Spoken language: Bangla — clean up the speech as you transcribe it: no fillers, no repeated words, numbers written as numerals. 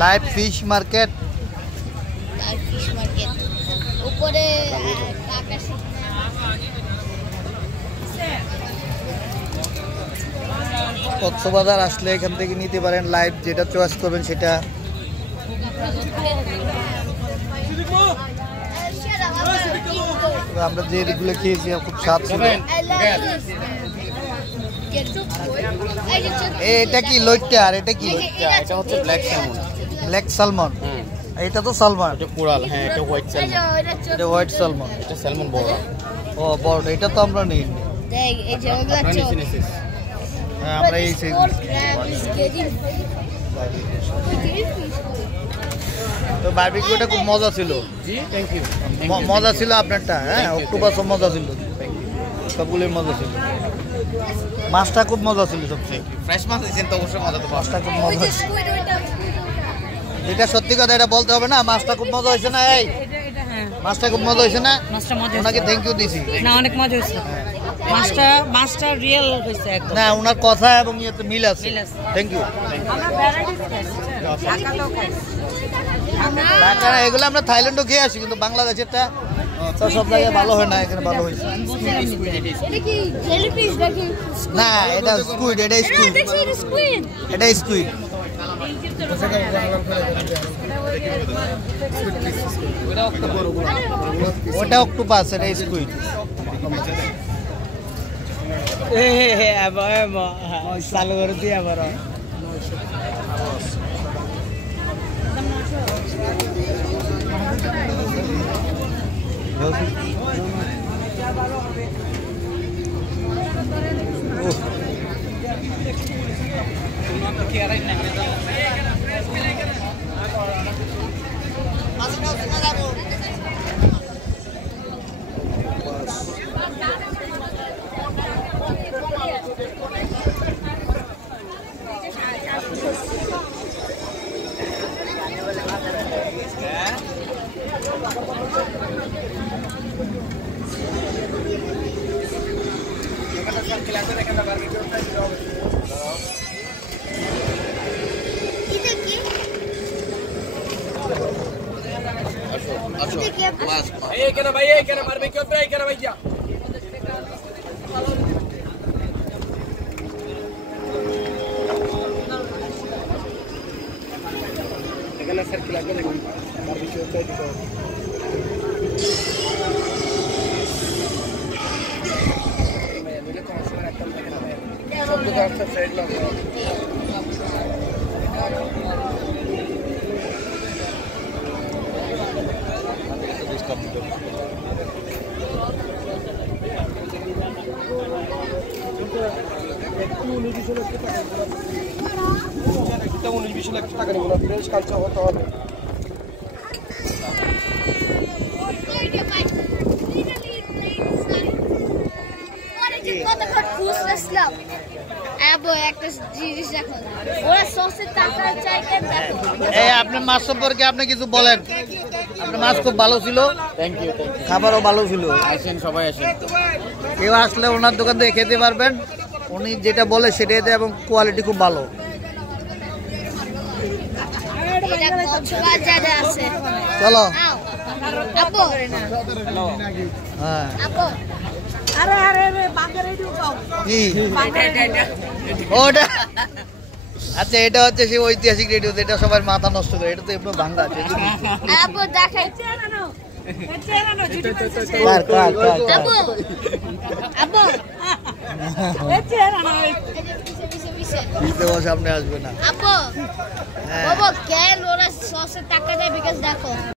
Live fish market. উপরে কক্সবাজার আসলে এখান থেকে নিতে পারেন, লাইভ যেটা চয়েস করবেন সেটা। আমরা যে এগুলো খেয়েছি খুব স্বাদ ছিল। এটা কি লইট্টা আর এটা কি? এটা হচ্ছে ব্ল্যাক স্যালমন। ব্ল্যাক সালমন, এটা তো সালমন। এটা কোরাল, হ্যাঁ এটা হোয়াইট স্যালমন। এটা হোয়াইট সালমন, এটা স্যালমন বড়। ও বড়, এটা তো আমরা নিই। হ্যাঁ আমরা এই তো বারবিকিউটা খুব মজা ছিল। জি থ্যাংক ইউ। মজা ছিল আপনারটা। হ্যাঁ অক্টোপাসও মজা ছিল, সবগুলোই মজা ছিল। মাছটা খুব মজা ছিল, সবচেয়ে ফ্রেশ মাছ দিয়েছেন তো অবশ্যই মজা তো। মাছটা খুব মজা হয়েছে, এটা সত্যি কথা, এটা বলতে হবে না। মাছটা খুব মজা হয়েছে না? এই মাছটা খুব মজা হয়েছে না? ওনাকে থ্যাংক ইউ দিছি না, অনেক মজা হয়েছে। মাছটা রিয়েল হয়েছে একদম। না, ওনার কথা এবং ইয়েতে মিল আছে। Thank you. এগুলো আমরা থাইল্যান্ডও খেয়ে আসি, কিন্তু বাংলাদেশেরটা তো সব জায়গায় ভালো হয় না, এখানে ভালো হয়েছে। না এটা স্কুইড, এটা স্কুইড, এটা স্কুইড। ওটা অক্টোপাস, এটা স্কুইড। চালু করে দিয়ে আবার আপনার মাছ সম্পর্কে আপনি কিছু বলেন। আপনার মাছ খুব ভালো ছিল, থ্যাংক ইউ। খাবারও ভালো ছিল। আসেন সবাই আসেন, কেউ আসলে ওনার দোকান থেকে খেতে পারবেন, উনি যেটা বলে সেটাই দেয় এবং কোয়ালিটি খুব ভালো। চলো হ্যাঁ ওটা আচ্ছা, এটা হচ্ছে সেই ঐতিহাসিক রেডিও, এটা সবার মাথা নষ্ট করে। এটা তো এমনি ভাঙ্গা আছে। সামনে আসবে না।